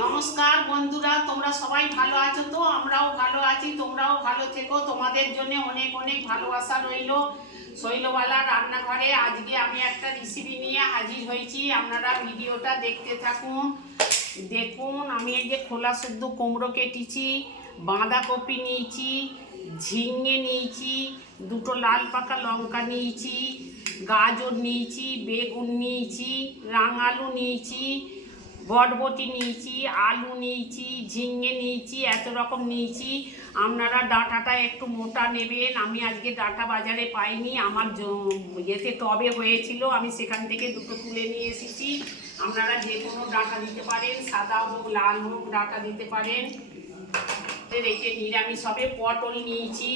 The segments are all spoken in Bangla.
নমস্কার বন্ধুরা, তোমরা সবাই ভালো আছো তো? আমরাও ভালো আছি, তোমরাও ভালো থেকো। তোমাদের জন্য অনেক অনেক ভালোবাসা রইল। শৈলবালা রান্নাঘরে আজকে আমি একটা রেসিপি নিয়ে হাজির হয়েছি। আপনারা ভিডিওটা দেখতে থাকুন। দেখুন, আমি এই যে খোলা সেদ্ধ কুমড়ো কেটেছি, বাঁধাকপি নিয়েছি, ঝিঙে নিয়েছি, দুটো লাল পাকা লঙ্কা নিয়েছি, গাজর নিয়েছি, বেগুন নিয়েছি, রাঙালু নিয়েছি, বরবটি নিয়েছি, আলু নিয়েছি, ঝিঙে নিয়েছি, এত রকম নিয়েছি। আপনারা ডাঁটাটা একটু মোটা নেবেন। আমি আজকে ডাঁটা বাজারে পাইনি, আমার ইয়েতে টবে হয়েছিল, আমি সেখান থেকে দুটো তুলে নিয়ে এসেছি। আপনারা যে কোনো ডাঁটা দিতে পারেন, সাদা হোক লাল হোক ডাঁটা দিতে পারেন। এই যে নিরামিষ হবে, পটল নিয়েছি।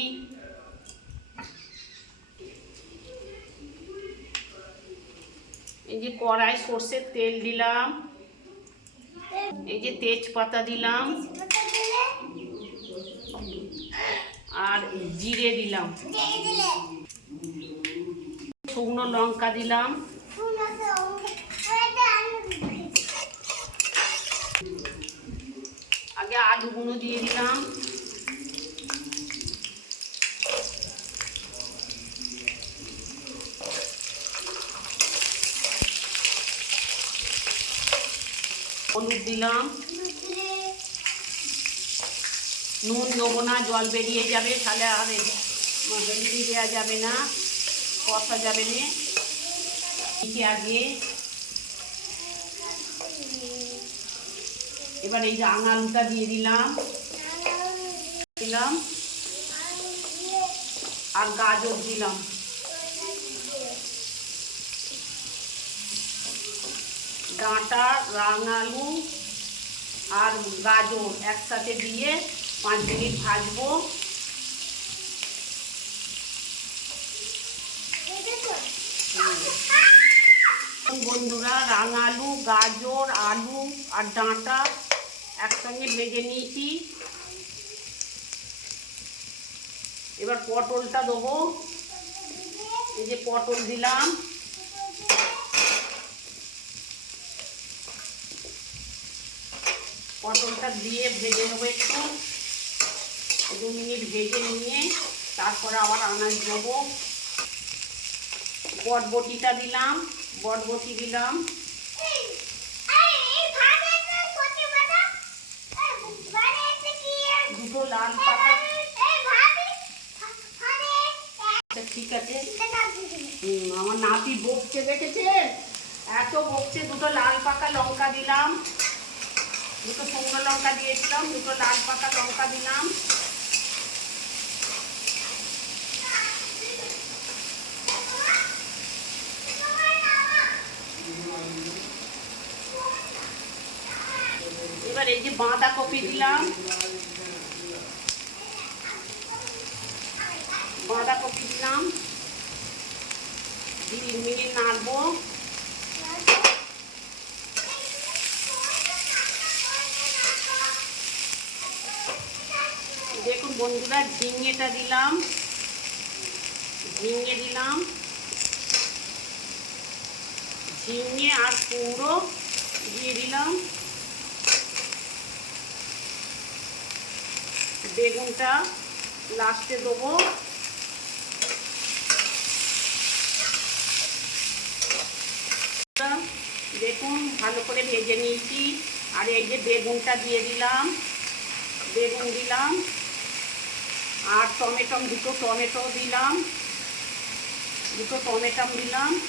এই যে কড়াই সর্ষের তেল দিলাম, এই যে তেজপাতা দিলাম আর জিরে দিলাম, শুকনো লঙ্কা দিলাম, আগে আলুগুলো দিয়ে দিলাম, হলুদ দিলাম, নুন দেবো না, জল বেরিয়ে যাবে, তাহলে আর হলুদি দেওয়া যাবে না, কষা যাবে না। আগে এবার এই যে আঙালুটা দিয়ে দিলাম আর গাজর দিলাম। ডাঁটা, রাঙালু আর গাজর একসাথে দিয়ে 5 মিনিট ভাজবো। বন্ধুরা, রাঙালু, গাজর, আলু আর ডাঁটা একসঙ্গে ভেজে নিয়েছি। এবার পটলটা দেবো। এই যে পটল দিলাম, পটলটা দিয়ে ভেজে নেবো একটু, 2 মিনিট ভেজে নিয়ে তারপরে আবার আনাজ দেবো। বরবটিটা দিলাম, বরবটি দিলাম, দুটো লাল পাতা। ঠিক আছে, আমার নাতি বকছে, দেখেছে এত বকছে। দুটো লাল পাকা লঙ্কা দিলাম, দুটো শুকনো লঙ্কা দিয়েছিলাম, দুটো লাল পাকা লঙ্কা দিলাম। এবার এই যে বাঁধাকপি দিলাম, বাঁধাকপি দিলাম, 2 মিনিট নাড়বো। দেখুন বন্ধুরা, ঝিঙেটা দিলাম, ঝিঙে দিলাম, ঝিঙে আর কুমড়ো দিয়ে দিলাম। বেগুনটা লাস্টে দেবো। দেখুন ভালো করে ভেজে নিয়েছি। আর এই যে বেগুনটা দিয়ে দিলাম, বেগুন দিলাম আর দুটো টমেটো দিলাম,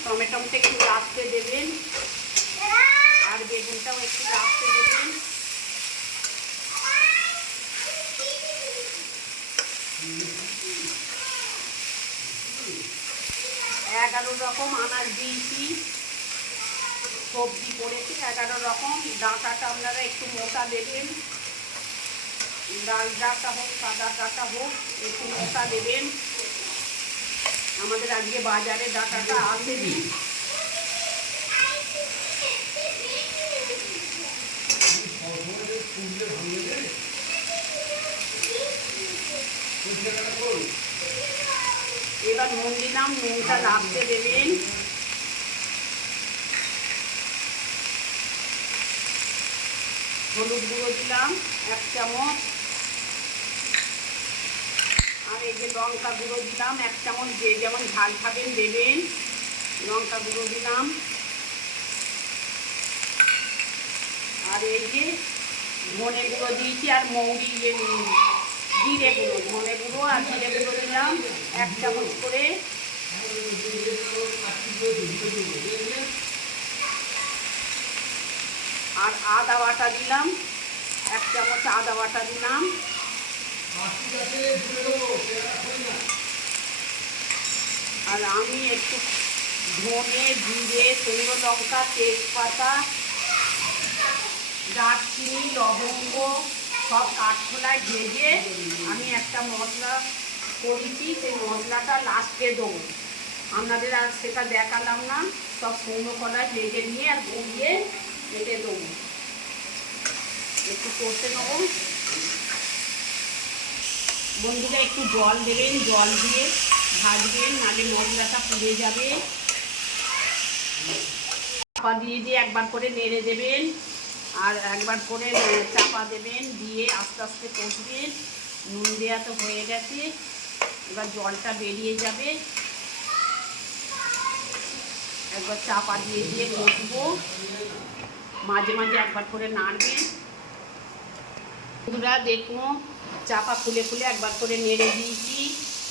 টমেটোটা একটু লাস্টে দেবেন আর বেগুনটাও একটু লাস্টে দেবেন। এগারো রকম আনাজ দিয়েছি, সবজি করেছি 11 রকম। ডাঁটাটা আপনারা একটু মোটা দেবেন, লাল ডাঁটা হোক সাদা ডাঁটা হোক একটু মোটা দেবেন। আমাদের আজকে বাজারে ডাঁটাটা আসেনি। এবার নুন দিলাম, নুনটা রাখতে দেবেন। হলুদ গুঁড়ো দিলাম 1 চামচ, আর এই যে লঙ্কা গুঁড়ো দিলাম 1 চামচ, যে যেমন ঝাল খাবেন দেবেন। লঙ্কা গুঁড়ো দিলাম, আর এই যে ধনে গুঁড়ো দিয়েছি, আর মৌরি জিরে গুঁড়ো, ধনে গুঁড়ো আর জিরে গুঁড়ো দিলাম 1 চামচ করে। আর আদা বাটা দিলাম 1 চামচ, আদা বাটা দিলাম। আর আমি একটু ধনে, জিরে, শুকনো লঙ্কা, তেজপাতা, দারচিনি, লবঙ্গ সব কাঠখোলায় ভেজে আমি একটা মশলা করেছি, সেই মশলাটা লাস্টে দেবো। আপনাদের আর সেটা দেখালাম না, সব শুকনো কলায় ভেজে নিয়ে আর গুঁড়িয়ে কেটে দেবো। একটু কষে নেবো। বন্ধুরা একটু জল দেবেন, জল দিয়ে ভাজবেন, নাহলে মশলাটা পুড়ে যাবে। চাপা দিয়ে একবার করে নেড়ে দেবেন, আর একবার করে চাপা দেবেন, দিয়ে আস্তে আস্তে কষবেন। নুন দেওয়া তো হয়ে গেছে, এবার জলটা বেরিয়ে যাবে। একবার চাপা দিয়ে কষবো, মাঝে মাঝে একবার করে নাড়বেন। বন্ধুরা দেখুন, চাপা খুলে একবার করে নেড়ে দিয়েছি।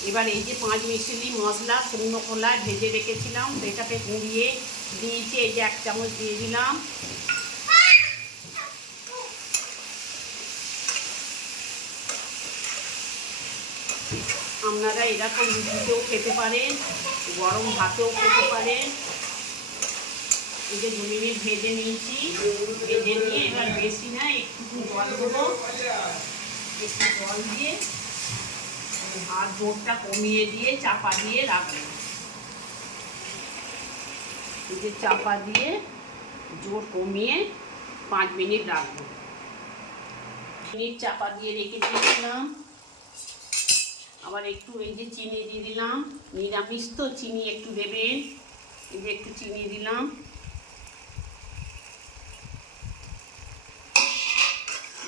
এবার এই যে 5 মিশালি মশলা শুকনো খোলায় ভেজে রেখেছিলাম, সেটাকে গুঁড়িয়ে দিয়েছি। এই যে 1 চামচ দিয়ে দিলাম। আপনারা এরকম রুটিতেও খেতে পারেন, গরম ভাতেও খেতে পারেন। এই যে 2 মিনিট ভেজে নিয়েছি, ভেজে নিয়ে এবার বেশি না, একটু জল দেবো, একটু জল দিয়ে আর জোরটা কমিয়ে দিয়ে চাপা দিয়ে রাখবো। এই যে চাপা দিয়ে জোর কমিয়ে 5 মিনিট রাখবো। মিনিট চাপা দিয়ে রেখে দিয়েছিলাম। আবার একটু এই যে চিনি দিয়ে দিলাম, নিরামিষ তো চিনি একটু দেবেন। এই যে একটু চিনি দিলাম,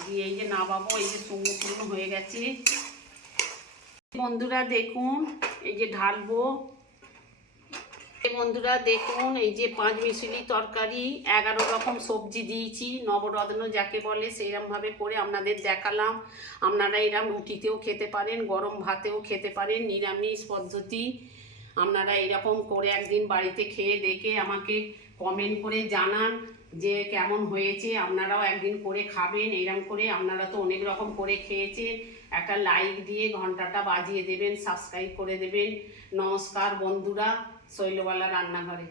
দিয়ে এই যে নামাবো। এই যে শুকনো হয়ে গেছে। বন্ধুরা দেখুন, এই যে ঢালবো। বন্ধুরা দেখুন, এই যে 5 মিশালি তরকারি, 11 রকম সবজি দিয়েছি, নবরত্ন যাকে বলে, সেইরকমভাবে করে আপনাদের দেখালাম। আপনারা এরকম রুটিতেও খেতে পারেন, গরম ভাতেও খেতে পারেন, নিরামিষ পদ্ধতি। আপনারা এরকম করে একদিন বাড়িতে খেয়ে দেখে আমাকে কমেন্ট করে জানান যে কেমন হয়েছে। আপনারাও একদিন করে খাবেন এরকম করে। আপনারা তো অনেক রকম করে খেয়েছেন। একটা লাইক দিয়ে ঘন্টাটা বাজিয়ে দেবেন, সাবস্ক্রাইব করে দেবেন। নমস্কার বন্ধুরা, শৈলবালা রান্নাঘরে।